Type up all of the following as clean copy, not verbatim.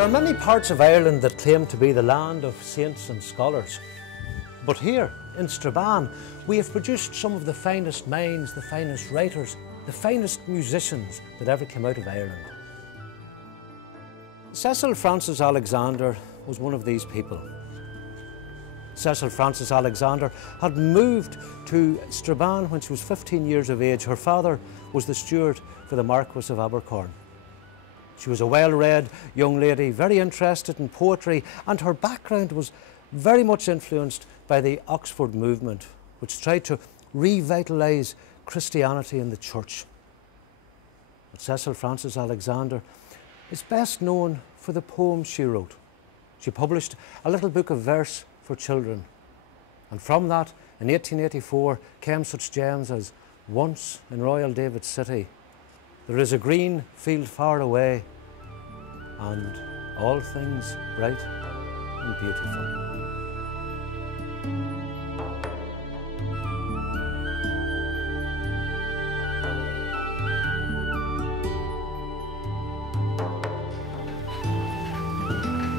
There are many parts of Ireland that claim to be the land of saints and scholars. But here, in Strabane, we have produced some of the finest minds, the finest writers, the finest musicians that ever came out of Ireland. Cecil Frances Alexander was one of these people. Cecil Frances Alexander had moved to Strabane when she was 15 years of age. Her father was the steward for the Marquess of Abercorn. She was a well-read young lady, very interested in poetry, and her background was very much influenced by the Oxford movement, which tried to revitalise Christianity in the church. But Cecil Frances Alexander is best known for the poems she wrote. She published a little book of verse for children, and from that, in 1884, came such gems as "Once in Royal David's City," "There is a green field far away," and "All things bright and beautiful."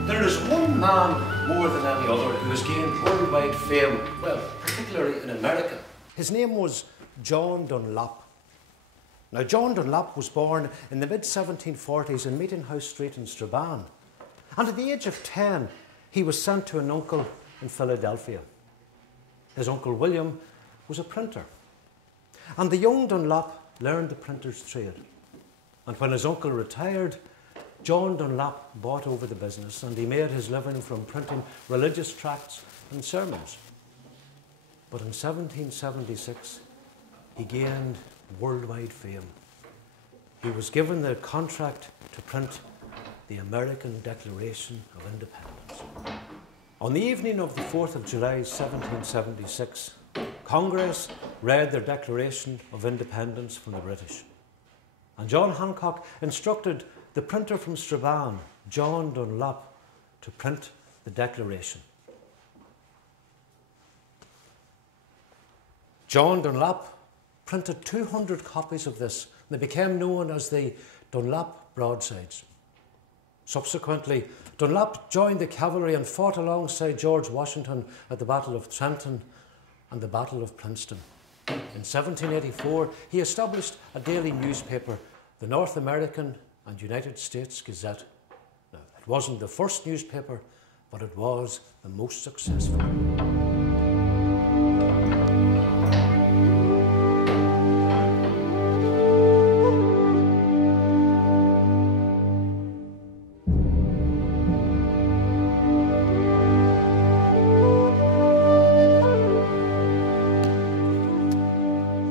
There is one man more than any other who has gained worldwide fame, well, particularly in America. His name was John Dunlap. Now, John Dunlap was born in the mid-1740s in Meetinghouse Street in Strabane, and at the age of 10, he was sent to an uncle in Philadelphia. His uncle William was a printer, and the young Dunlap learned the printer's trade. And when his uncle retired, John Dunlap bought over the business, and he made his living from printing religious tracts and sermons. But in 1776, he gained worldwide fame. He was given the contract to print the American Declaration of Independence. On the evening of the 4th of July, 1776, Congress read their Declaration of Independence from the British. And John Hancock instructed the printer from Strabane, John Dunlap, to print the Declaration. John Dunlap printed 200 copies of this. They became known as the Dunlap broadsides. Subsequently, Dunlap joined the cavalry and fought alongside George Washington at the Battle of Trenton and the Battle of Princeton. In 1784, he established a daily newspaper, the North American and United States Gazette. Now, it wasn't the first newspaper, but it was the most successful.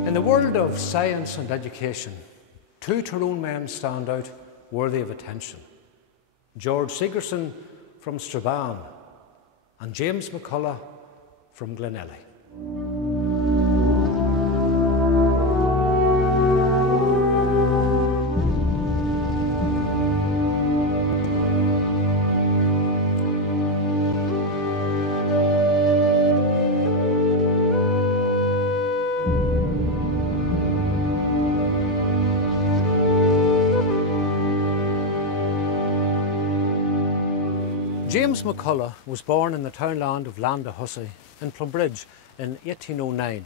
In the world of science and education, two Tyrone men stand out worthy of attention: George Sigerson from Strabane and James McCulloch from Glenelly. James McCulloch was born in the townland of Llandahussy in Plumbridge in 1809.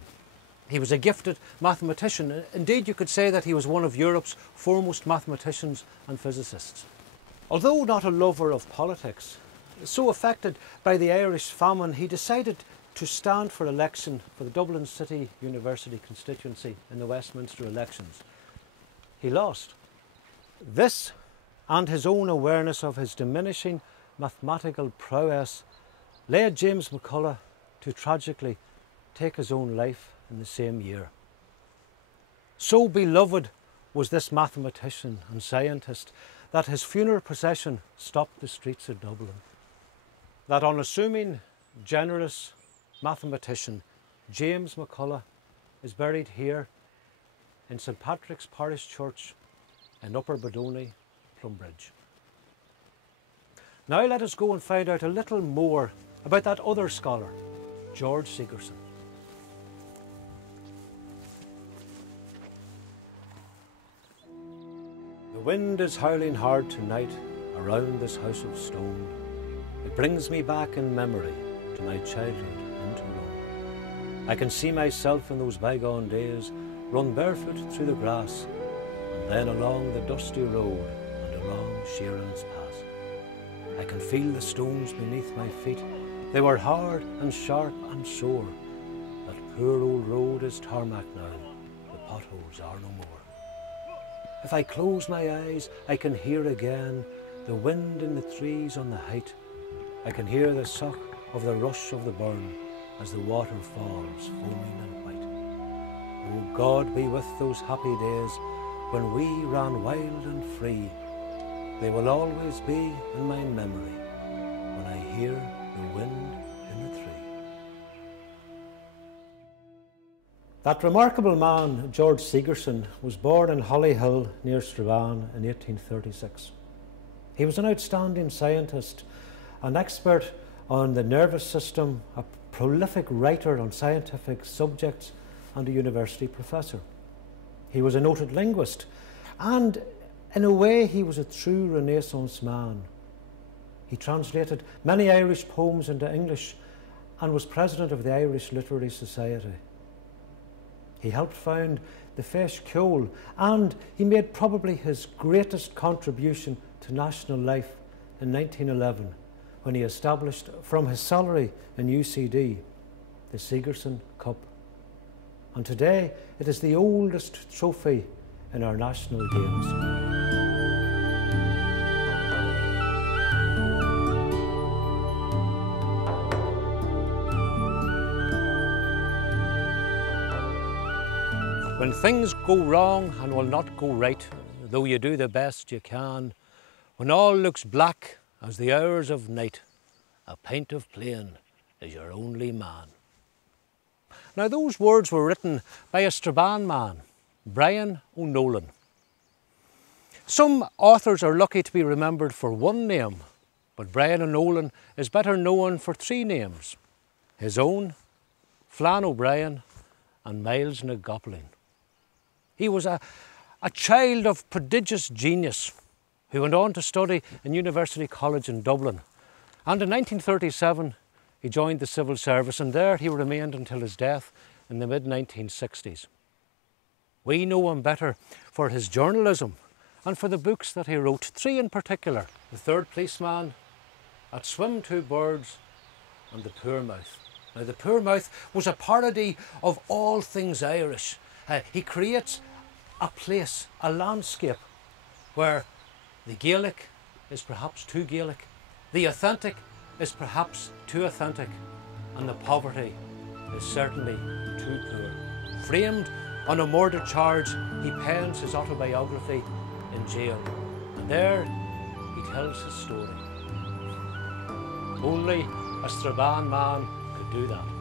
He was a gifted mathematician. Indeed, you could say that he was one of Europe's foremost mathematicians and physicists. Although not a lover of politics, so affected by the Irish famine, he decided to stand for election for the Dublin City University constituency in the Westminster elections. He lost. This, and his own awareness of his diminishing mathematical prowess, led James McCulloch to tragically take his own life in the same year. So beloved was this mathematician and scientist that his funeral procession stopped the streets of Dublin. That unassuming, generous mathematician, James McCulloch, is buried here in St Patrick's Parish Church in Upper Bodoni, Plumbridge. Now let us go and find out a little more about that other scholar, George Sigerson. The wind is howling hard tonight, around this house of stone. It brings me back in memory to my childhood in Tyrone. I can see myself in those bygone days run barefoot through the grass, and then along the dusty road and along Sheeran's Pass. I can feel the stones beneath my feet. They were hard and sharp and sore. That poor old road is tarmac now. The potholes are no more. If I close my eyes, I can hear again the wind in the trees on the height. I can hear the sock of the rush of the burn as the water falls foaming and white. Oh, God be with those happy days when we ran wild and free. They will always be in my memory when I hear the wind in the tree. That remarkable man, George Sigerson, was born in Hollyhill near Strabane in 1836. He was an outstanding scientist, an expert on the nervous system, a prolific writer on scientific subjects, and a university professor. He was a noted linguist, and in a way he was a true Renaissance man. He translated many Irish poems into English and was president of the Irish Literary Society. He helped found the Feis Ceoil, and he made probably his greatest contribution to national life in 1911 when he established from his salary in UCD the Sigerson Cup. And today it is the oldest trophy in our national games. When things go wrong and will not go right, though you do the best you can, when all looks black as the hours of night, a pint of plain is your only man. Now those words were written by a Strabane man, Brian O'Nolan. Some authors are lucky to be remembered for one name, but Brian O'Nolan is better known for three names: his own, Flann O Brien, and Miles na Gopling. He was a child of prodigious genius who went on to study in University College in Dublin. And in 1937, he joined the civil service, and there he remained until his death in the mid-1960s. We know him better for his journalism and for the books that he wrote, three in particular: The Third Policeman, At Swim Two Birds, and The Poor Mouth. Now, The Poor Mouth was a parody of all things Irish. He creates a place, a landscape, where the Gaelic is perhaps too Gaelic, the authentic is perhaps too authentic, and the poverty is certainly too poor. Framed on a murder charge, he pens his autobiography in jail, and there he tells his story. Only a Strabane man could do that.